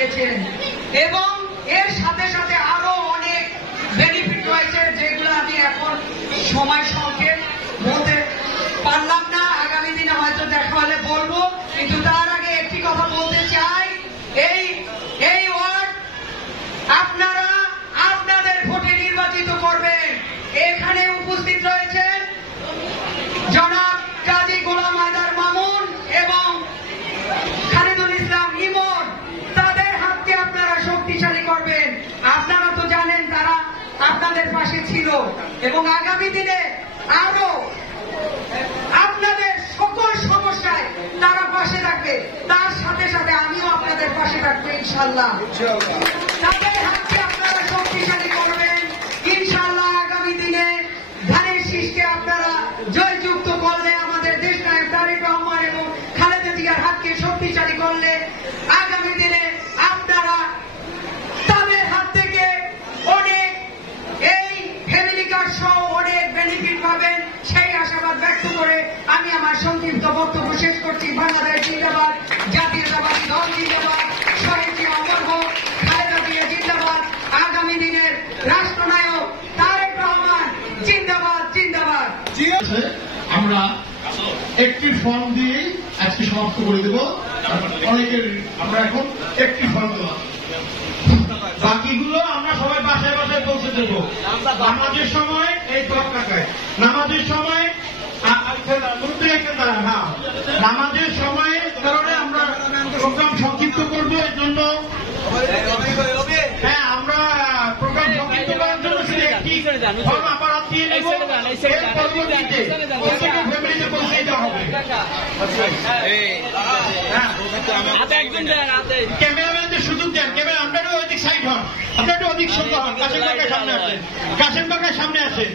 দিয়েছেন এবং এর সাথে সাথে আরো অনেক বেনিফিট রয়েছে যেগুলো আমি এখন সময় সংক্ষেপ বলতে পারলাম না। আগামী দিনে হয়তো দেখা হলে বলবো, কিন্তু তার আগে একটি কথা বলতে চাই। এই ওয়ার্ড আপনারা আপনাদের ভোটে নির্বাচিত করবেন। এখানে উপস্থিত রয়েছেন জনাব কাজী গোলাম হায়দার মামুন এবং খালিদুল ইসলাম ইমন। তাদের হাতকে আপনারা শক্তিশালী করবেন। আপনারা তো জানেন তারা আপনাদের পাশে ছিল এবং আগামী দিনে আরো আপনাদের সকল সমস্যায় তারা পাশে থাকবে। তার সাথে সাথে আমিও আপনাদের পাশে থাকবো ইনশাল্লাহ। তাদের হাতকে আপনারা শক্তিশালী করবেন ইনশাল্লাহ। আগামী দিনে ধানের শীষকে আপনারা জয়যুক্ত করলে, আমাদের দেশ নায়ক তারেক রহমান এবং খালেদা জিয়ার হাতকে শক্তিশালী করলে আগামী দিনে আপনারা তাদের হাত থেকে অনেক এই ফ্যামিলি কার্ড সহ অনেক বেনিফিট পাবেন, সেই আশাবাদ ব্যক্ত করে আমি আমার সংক্ষিপ্ত বক্তব্য শেষ করছি। বাংলাদেশ জিন্দাবাদ, জাতীয়তাবাদী দল জিন্দাবাদ, শহীদ জিয়া অমর হোক, খালেদা জিয়া জিন্দাবাদ, আগামী দিনের রাষ্ট্রনায়ক তারেক রহমান জিন্দাবাদ জিন্দাবাদ। আমরা একটি ফর্ম দিয়েই আজকে সমাপ্ত করে দেব। অনেকের আমরা এখন একটি ফর্ম দেওয়া, বাকিগুলো আমরা সবাই বাসায় বাসায় পৌঁছে দেবো। নামাজের সময় এই কাকায় নামাজের সময় নামাজের সময় কারণে আমরা প্রোগ্রাম সংক্ষিপ্ত করবো। এর জন্য হ্যাঁ, আমরা প্রোগ্রাম সংক্ষিপ্ত করার জন্য শুধু একটি ফর্ম আবার দিয়ে নেব। এর পরবর্তীতে প্রত্যেকের ফ্যামিলিতে পৌঁছে দেওয়া হবে। ক্যামেরাম্যানদের সুযোগ দেন, ক্যামেরা আমরা ওদিক সাইড হন, আপনার একটু অধিক সংখ্যা হন। কাশেম কাকার সামনে আসেন, কাশেম কাকার সামনে আসেন।